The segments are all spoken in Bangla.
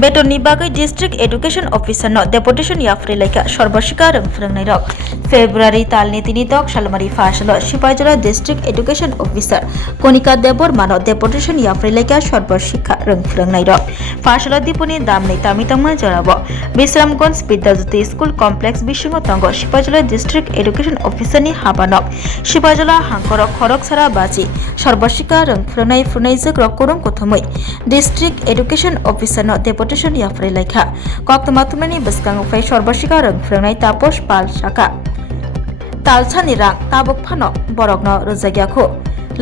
बेतननि बागै डिस्ट्रिक्ट एडुकेशन अफिसारनो डेपुटेशन याफ्रे लायका सर्वशिक्षा रों फोरोंनाय रक फेब्रुवारि तालनि 3 दक सालमारि फासल सिपाइजला district education officer Kanika देबबर्मानो deputation याफ्रे लायका सर्वशिक्षा रों फोरोंनाय रक फासल दिपुनि दामनै तामितंमा जराबो विश्रामगंज विद्याज्योति स्कुल कमप्लेक्स बिसिङो तंग सिपाइजला डिस्ट्रिक्ट एडुकेशन अफिसारनि हाबानक सिपाइजला हांखरक खरकसारा बाजी सर्वशिक्षा रों फोरोंनाय फुनायजों रकरं कोथमै डिस्ट्रिक्ट एडुकेशन अफिसारनो डेपुटेशन याफ्रे लायका कक्तमातुमनि बसकांगफाय सर्वशिक्षा रों फोरोंनाय तापस पाल साका तालसानि रां ताबक फानो बरकनो रोजाग्याखौ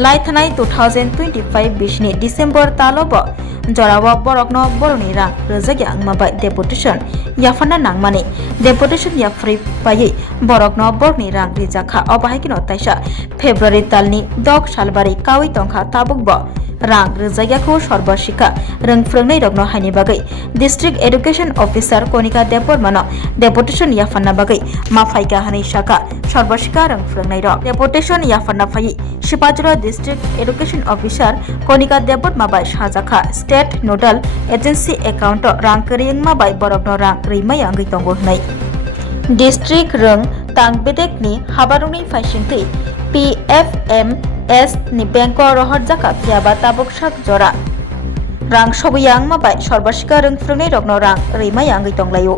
लाइथानाय 2025 बिसनि डिसेम्बर तालब जरावा बरकनो बरनि रां रोजाग्या अंगमाबाय डेपुटेशन याफाना नांमानि डेपुटेशन याफ्रे पायै बरकनो बरनि रां रिजाखा अबाहायकिनो ताइसा फेब्रुवारि तालनि 10 सालबारि कावै तंखा ताबक रां रोजाग्याखौ सर्वशिक्षा रों फोरोंनाय रगनो हायनि बागै district education officer Kanika देबबर्मानो deputation याफाना बागै माफाइका हानै शाखा सर्वशिक्षा रों फोरोंनाय रग डेपुटेशन याफाना फायै सिपाजला district education officer Kanika Debbarma बाय साजाखा स्टेट नोडाल एजेंसी अकाउंट रां करियं माबाय बरगनो रां रैमाय आंगै तंगो हनै डिस्ट्रिक्ट रों तांगबेदेकनि हाबारुनि फाइसिंथै PFMS ni bengko rohor jaka kiaba tabuk sak jora rang sobuyang mabai सर्वशिक्षा रों फोरोंनाय रगनो रां रैमाय आंगै तंलायो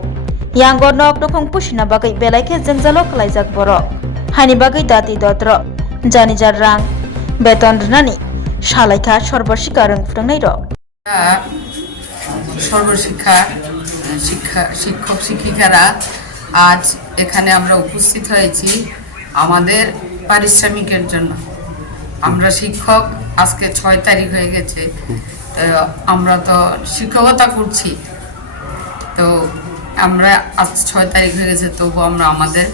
यांगो नक नखं पुसिना बागै बेलायखे जोंजालो खलायजाक बरक हानि बागै दाति दत्र जानिजार रां बेतन रनानि सालायखा सर्वशिक्षा रों फोरोंनाय रग सर्वशिक्षा শিক্ষক শিক্ষিকারা আজ এখানে আমরা উপস্থিত হয়েছি আমাদের পারিশ্রমিকের জন্য। আমরা শিক্ষক আজকে 6 তারিখ হয়ে গেছে, তো আমরা তো শিক্ষকতা করছি, তো আমরা আজ 6 তারিখ হয়ে গেছে, তবু আমরা আমাদের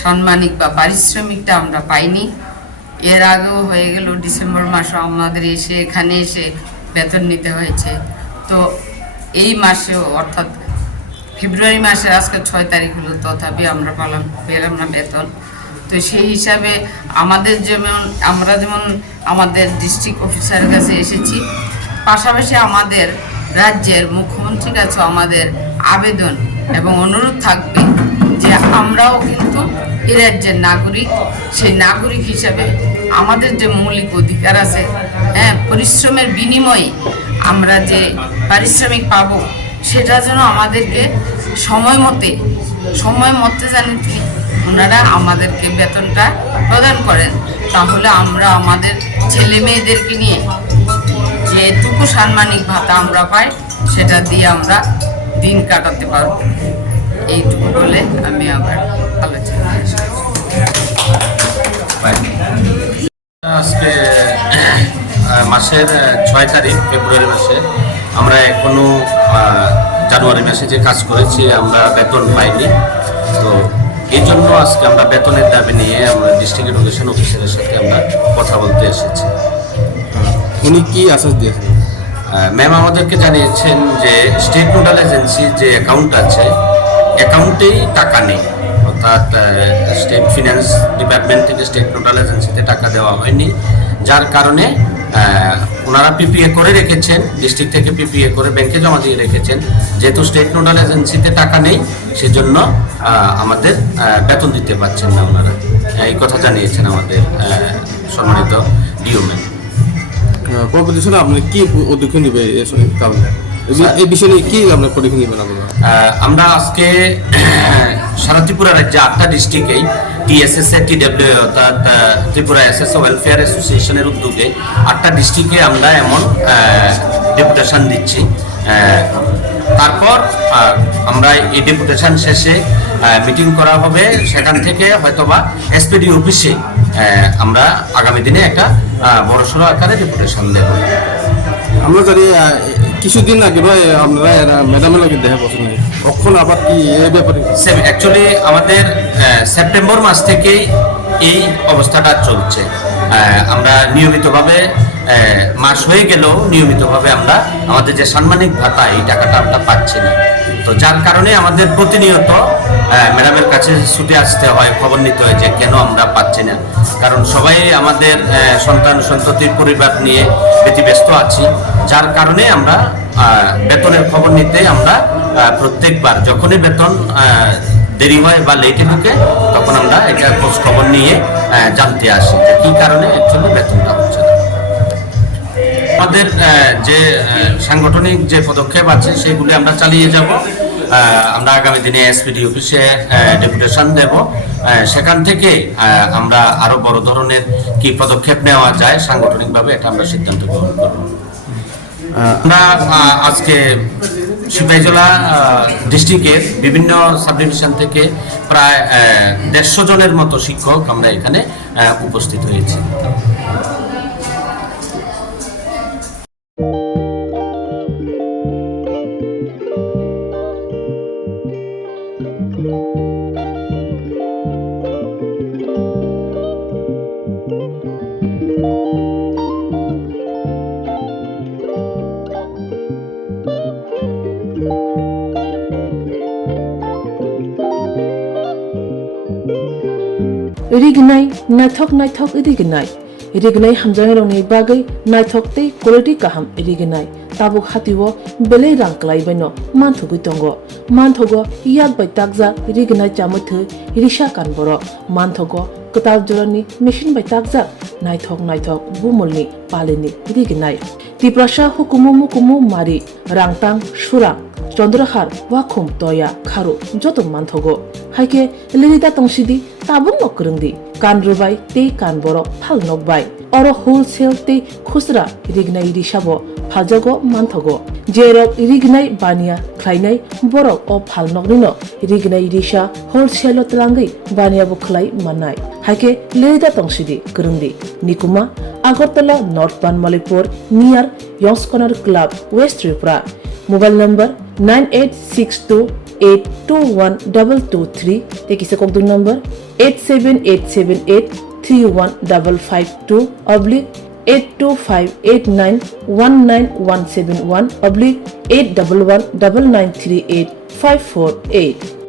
সাম্মানিক বা পারিশ্রমিকটা আমরা পাইনি। এর আগেও হয়ে গেল ডিসেম্বর মাসে আমাদের এখানে এসে বেতন নিতে হয়েছে। তো এই মাসেও অর্থাৎ ফেব্রুয়ারি মাসে আজকে 6 তারিখ হলো, তথাপি আমরা পেলাম না বেতন। তো সেই হিসাবে আমরা যেমন আমাদের ডিস্ট্রিক্ট অফিসারের কাছে এসেছি, পাশাপাশি আমাদের রাজ্যের মুখ্যমন্ত্রীর কাছে আমাদের আবেদন এবং অনুরোধ থাকবে যে আমরাও কিন্তু এই রাজ্যের নাগরিক, সেই নাগরিক হিসাবে আমাদের যে মৌলিক অধিকার আছে, পরিশ্রমের বিনিময়ে আমরা যে পারিশ্রমিক পাবো, সেটা যেন আমাদেরকে সময় মতে জানেন ওনারা আমাদেরকে বেতনটা প্রদান করেন। তাহলে আমরা আমাদের ছেলে মেয়েদেরকে নিয়ে যেটুকু সাম্মানিক ভাতা আমরা পাই, সেটা দিয়ে আমরা দিন কাটাতে পারব। এইটুকু বলে আমি আবার আলোচনা আজকে মাসের 6 তারিখ ফেব্রুয়ারি মাসে আমরা এখনো জানুয়ারি মাসে যে কাজ করেছি আমরা বেতন পাইনি। তো এই জন্য আজকে আমরা বেতনের দাবি নিয়ে আমরা ডিস্ট্রিক্ট এডুকেশন অফিসারের সাথে আমরা কথা বলতে এসেছি। উনি কি আশ্বাস দিয়েছেন? ম্যাম আমাদেরকে জানিয়েছেন যে স্টেট নোডাল এজেন্সি যে অ্যাকাউন্ট আছে, অ্যাকাউন্টেই টাকা নেই, অর্থাৎ স্টেট ফিনান্স ডিপার্টমেন্ট থেকে স্টেট নোডাল এজেন্সিতে টাকা দেওয়া হয়নি, যার কারণে ওনারা পিপিএ করে রেখেছেন, ডিস্ট্রিক্ট থেকে পিপিএ করে ব্যাংকে জমা দিয়ে রেখেছেন। যেহেতু স্টেট নোডাল এজেন্সিতে টাকা নেই, সেজন্য আমাদের বেতন দিতে পারছেন না ওনারা, এই কথা জানিয়েছেন আমাদের সম্মানিত ডিও ম্যাম। পরবর্তী সময় আপনি কি পদক্ষেপ নেবে এই বিষয়ে নিয়ে কি আপনার পদক্ষেপ নেবেন? আমরা আজকে সারা ত্রিপুরা রাজ্যে 8টা ডিস্ট্রিক্টেই TSSA TWA অর্থাৎ ত্রিপুরা এসএসও ওয়েলফেয়ার অ্যাসোসিয়েশনের উদ্যোগে 8টা ডিস্ট্রিক্টে আমরা এমন ডেপুটেশন দিচ্ছি। তারপর আমরা এই ডেপুটেশন শেষে মিটিং করা হবে, সেখান থেকে হয়তোবা এসপিডি অফিসে আমরা আগামী দিনে একটা বড়সড় আকারে ডেপুটেশন দেব। আমরা জানি কিছুদিন আগে আপনারা ম্যাডামের লোকের দেখা পছন্দ নেই, কখন আবার কি এই ব্যাপারে? অ্যাকচুয়ালি আমাদের সেপ্টেম্বর মাস থেকেই এই অবস্থাটা চলছে। আমরা নিয়মিতভাবে মাস হয়ে গেলেও নিয়মিতভাবে আমরা আমাদের যে সাম্মানিক ভাতা, এই টাকাটা আমরা পাচ্ছি না। তো যার কারণে আমাদের প্রতিনিয়ত ম্যাডামের কাছে ছুটে আসতে হয়, খবর নিতে হয় যে কেন আমরা পাচ্ছি না। কারণ সবাই আমাদের সন্তান সন্ততির পরিবার নিয়ে ব্যতিব্যস্ত আছি, যার কারণে আমরা বেতনের খবর নিতে আমরা প্রত্যেকবার যখনই বেতন দেরি হয় বা লেটে ঢুকে তখন আমরা এটা খোঁজ খবর নিয়ে জানতে আসি যে কী কারণে অ্যাকচুয়ালি বেতনটা হচ্ছে না। আমাদের যে সাংগঠনিক যে পদক্ষেপ আছে সেগুলি আমরা চালিয়ে যাব। আমরা আগামী দিনে এসপিডি অফিসে ডেপুটেশন দেব, সেখান থেকে আমরা আরো বড় ধরনের কি পদক্ষেপ নেওয়া যায় সাংগঠনিকভাবে এটা আমরা সিদ্ধান্ত গ্রহণ করব। আমরা আজকে সিপাহীজলা ডিস্ট্রিক্টের বিভিন্ন সাব ডিভিশন থেকে প্রায় 150 জনের মতো শিক্ষক আমরা এখানে উপস্থিত হয়েছি। Rignai naithok rignai rignai hamjang rongni bagai naithok tei quality kaham rignai tabuk hatiwo belai rang klai baino manthugi tongo manthogo yak bai takja rignai chamuthu risha kanboro manthogo katal jorani machine bai takja naithok bumulni palini rignai tiprasha hukumu mari rangtang surang চন্দ্রহার ওয়াখুম তয়া খারো যত মানথগো হাইকে লিরিতা তংসিদি তাবুং নকরংদি কান রুবাই তে কান বড় ফাল নকবাই অর হোলসেল তে খুচরা রিগনাই রিসাবো ফালজাগো মানথগো জেরক রিগনাই বানিয়া খ্লাইনাই বড় ও ফাল নকনিনো রিগনাই রিসা হোলসেল তলাঙ্গি বানিয়া বখলাই মানাই হাইকে লিরিতা তংসিদি করংদি নিকুমা Agartala north Banamalipur near Young's corner club west Tripura mobile number 9862821223 te kise kok dun number 87878315552 oblique 82589191171 oblique 8119938 548